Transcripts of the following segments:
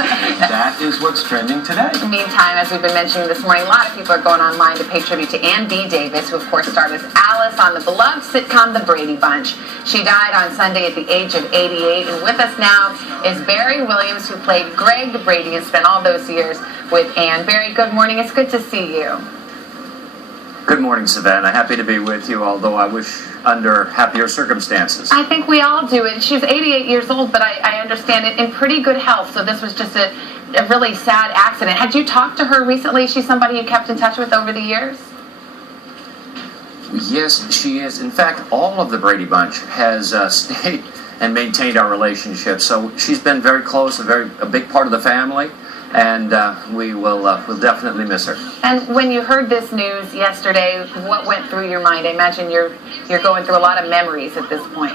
That is what's trending today. Meantime, as we've been mentioning this morning, a lot of people are going online to pay tribute to Ann B. Davis, who of course starred as Alice on the beloved sitcom The Brady Bunch. She died on Sunday at the age of 88, and with us now is Barry Williams, who played Greg Brady and spent all those years with Ann. Barry, good morning. It's good to see you. Good morning, Savannah. Happy to be with you, although I wish under happier circumstances. I think we all do. And she's 88 years old, but I understand it in pretty good health. So this was just a really sad accident. Had you talked to her recently? Is she somebody you kept in touch with over the years? Yes, she is. In fact, all of the Brady Bunch has stayed and maintained our relationship. So she's been very close, a big part of the family. And we'll definitely miss her. And when you heard this news yesterday, what went through your mind? I imagine you're going through a lot of memories at this point.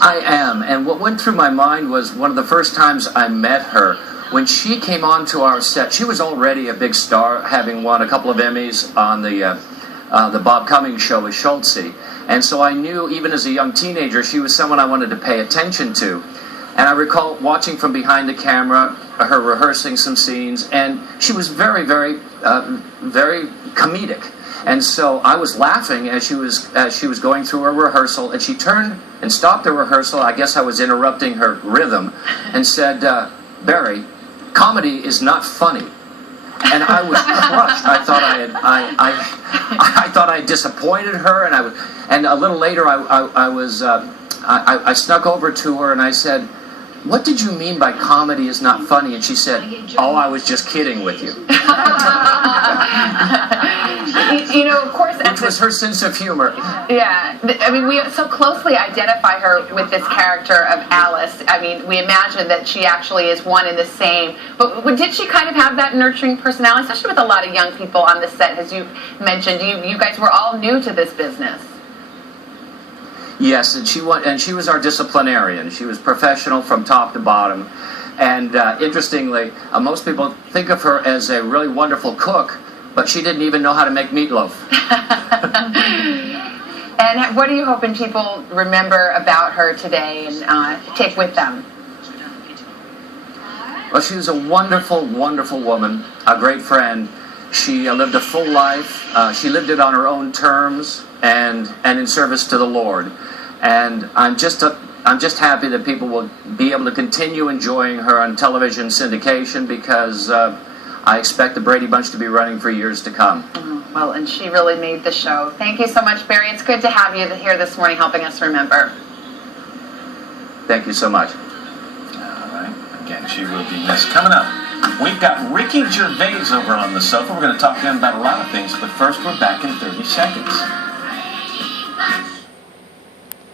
I am, and what went through my mind was one of the first times I met her. When she came onto our set, she was already a big star, having won a couple of Emmys on the Bob Cummings show with Schultze. And so I knew, even as a young teenager, she was someone I wanted to pay attention to. And I recall watching from behind the camera, her rehearsing some scenes, and she was very, very, very comedic. And so I was laughing as she was going through her rehearsal, and she turned and stopped the rehearsal. I guess I was interrupting her rhythm, and said, "Barry, comedy is not funny." And I was crushed. I thought I had disappointed her, and a little later I snuck over to her and I said, "What did you mean by comedy is not funny?" And she said, "Oh, I was just kidding with you." You know, of course, which was her sense of humor. Yeah, I mean, we so closely identify her with this character of Alice. I mean, we imagine that she actually is one and the same. But did she kind of have that nurturing personality, especially with a lot of young people on the set, as you mentioned? You guys were all new to this business. Yes, and she was our disciplinarian. She was professional from top to bottom. And interestingly, most people think of her as a really wonderful cook, but she didn't even know how to make meatloaf. And what are you hoping people remember about her today and take with them? Well, she was a wonderful, wonderful woman, a great friend. She lived a full life. She lived it on her own terms and in service to the Lord. And I'm just happy that people will be able to continue enjoying her on television syndication, because I expect the Brady Bunch to be running for years to come. Well, and she really made the show. Thank you so much, Barry. It's good to have you here this morning helping us remember. Thank you so much. All right. Again, she will be missed. Coming up, we've got Ricky Gervais over on the sofa. We're going to talk to him about a lot of things, but first we're back in 30 seconds.